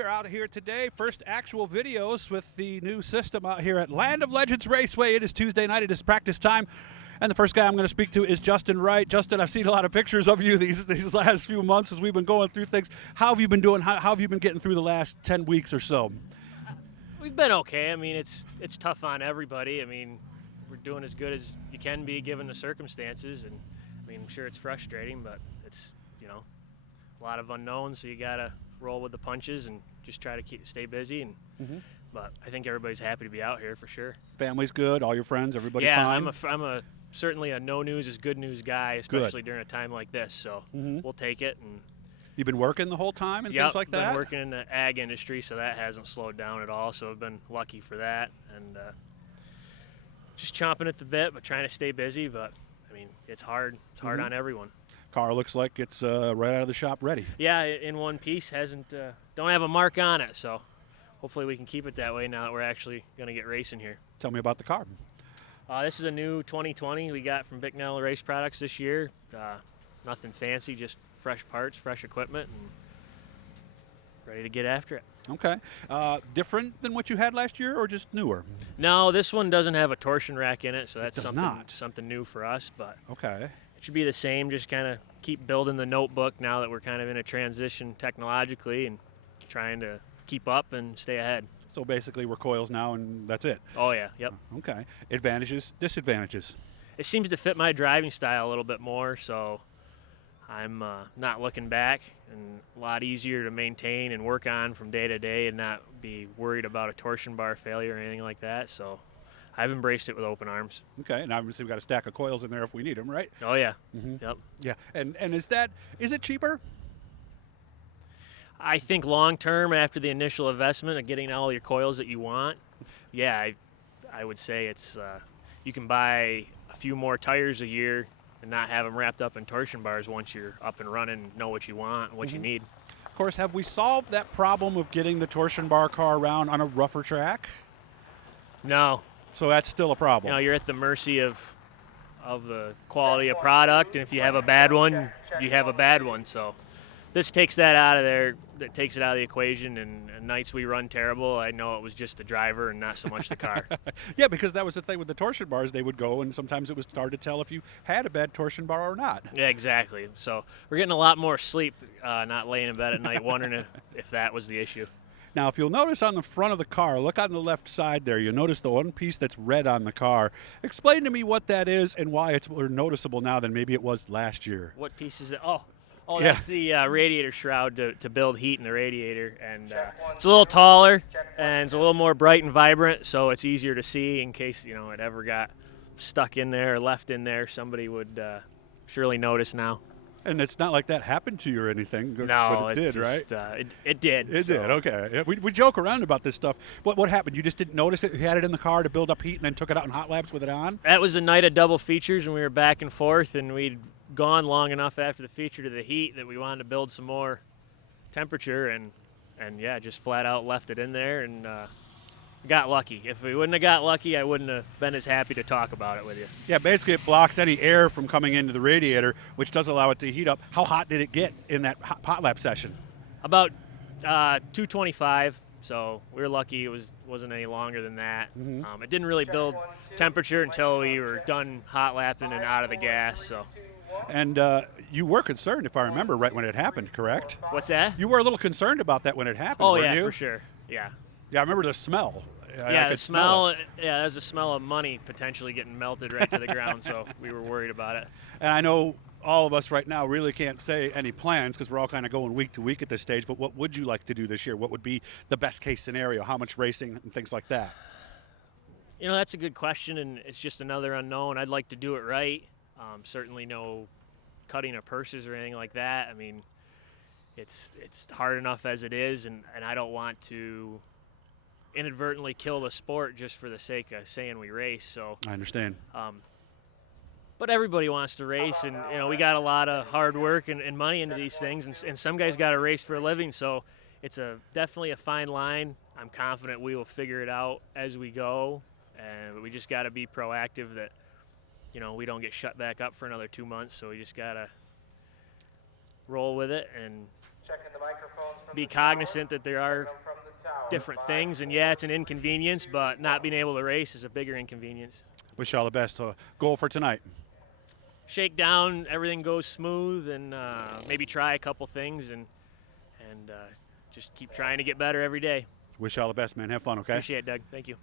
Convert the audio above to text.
We're out here today, first actual videos with the new system out here at Land of Legends Raceway. It is Tuesday night, it is practice time. And the first guy I'm going to speak to is Justin Wright. Justin, I've seen a lot of pictures of you these last few months as we've been going through things. How have you been doing? How have you been getting through the last 10 weeks or so? We've been okay. I mean, it's tough on everybody. I mean, we're doing as good as you can be given the circumstances. And, I mean, I'm sure it's frustrating, but it's, a lot of unknowns, so you got to roll with the punches and just try to stay busy. And But I think everybody's happy to be out here for sure. Family's good, all your friends, everybody's fine? Yeah, I'm certainly a no news is good news guy, especially during a time like this. So we'll take it. And you've been working the whole time and things like that? Been working in the ag industry, so that hasn't slowed down at all. So I've been lucky for that, and just chomping at the bit, but trying to stay busy. But I mean, it's hard. It's hard on everyone. Car looks like it's right out of the shop ready. Yeah, in one piece, don't have a mark on it, so hopefully we can keep it that way now that we're actually going to get racing here. Tell me about the car. This is a new 2020 we got from Bicknell Race Products this year. Nothing fancy, just fresh parts, fresh equipment, and ready to get after it. Okay. Different than what you had last year or just newer? No, this one doesn't have a torsion rack in it, so that's something new for us. But okay. It should be the same, just kind of keep building the notebook now that we're kind of in a transition technologically and trying to keep up and stay ahead. So basically we're coils now and that's it? Oh yeah, yep. Okay. Advantages, disadvantages? It seems to fit my driving style a little bit more, so I'm not looking back, and a lot easier to maintain and work on from day to day and not be worried about a torsion bar failure or anything like that. So I've embraced it with open arms. Okay, and obviously we've got a stack of coils in there if we need them, right? Oh yeah. Yep. Yeah, and is it cheaper? I think long term, after the initial investment of getting all your coils that you want, yeah, I would say it's you can buy a few more tires a year and not have them wrapped up in torsion bars once you're up and running, know what you want and what you need. Of course, have we solved that problem of getting the torsion bar car around on a rougher track? No. So that's still a problem. You're at the mercy of the quality of product, and if you have a bad one, you have a bad one. So this takes that out of there. That takes it out of the equation. And nights we run terrible, I know it was just the driver and not so much the car. Yeah, because that was the thing with the torsion bars. They would go, and sometimes it was hard to tell if you had a bad torsion bar or not. Yeah, exactly. So we're getting a lot more sleep, not laying in bed at night wondering if that was the issue. Now, if you'll notice on the front of the car, look on the left side there, you'll notice the one piece that's red on the car. Explain to me what that is and why it's more noticeable now than maybe it was last year. What piece is it? Oh, that's the radiator shroud to build heat in the radiator. And it's a little taller, and it's a little more bright and vibrant, so it's easier to see in case, it ever got stuck in there or left in there. Somebody would surely notice now. And it's not like that happened to you or anything. No, but it did, right? It did. It did, okay. We joke around about this stuff. What happened? You just didn't notice it? You had it in the car to build up heat and then took it out in hot laps with it on? That was a night of double features, and we were back and forth, and we'd gone long enough after the feature to the heat that we wanted to build some more temperature, and yeah, just flat out left it in there and got lucky. If we wouldn't have got lucky, I wouldn't have been as happy to talk about it with you. Yeah, basically it blocks any air from coming into the radiator, which does allow it to heat up. How hot did it get in that hot lap session? About 225, so we were lucky it wasn't any longer than that. It didn't really build temperature until we were done hot lapping and out of the gas. So. And you were concerned, if I remember right, when it happened, correct? What's that? You were a little concerned about that when it happened, weren't you? For sure, yeah. Yeah, I remember the smell. Yeah, the smell. Yeah, there's the smell of money potentially getting melted right to the ground, so we were worried about it. And I know all of us right now really can't say any plans because we're all kind of going week to week at this stage, but what would you like to do this year? What would be the best case scenario? How much racing and things like that? That's a good question, and it's just another unknown. I'd like to do it right. Certainly no cutting of purses or anything like that. I mean, it's hard enough as it is, and I don't want to inadvertently kill the sport just for the sake of saying we race. So I understand. But everybody wants to race, and we got a lot of hard work and money into these things, and some guys got to race for a living. So it's definitely a fine line. I'm confident we will figure it out as we go, and we just got to be proactive that we don't get shut back up for another 2 months. So we just got to roll with it and be cognizant that there are different things, and yeah, it's an inconvenience, but not being able to race is a bigger inconvenience. Wish you all the best. Goal for tonight. Shake down, everything goes smooth, and maybe try a couple things, and just keep trying to get better every day. Wish you all the best, man. Have fun, okay? Appreciate it, Doug. Thank you.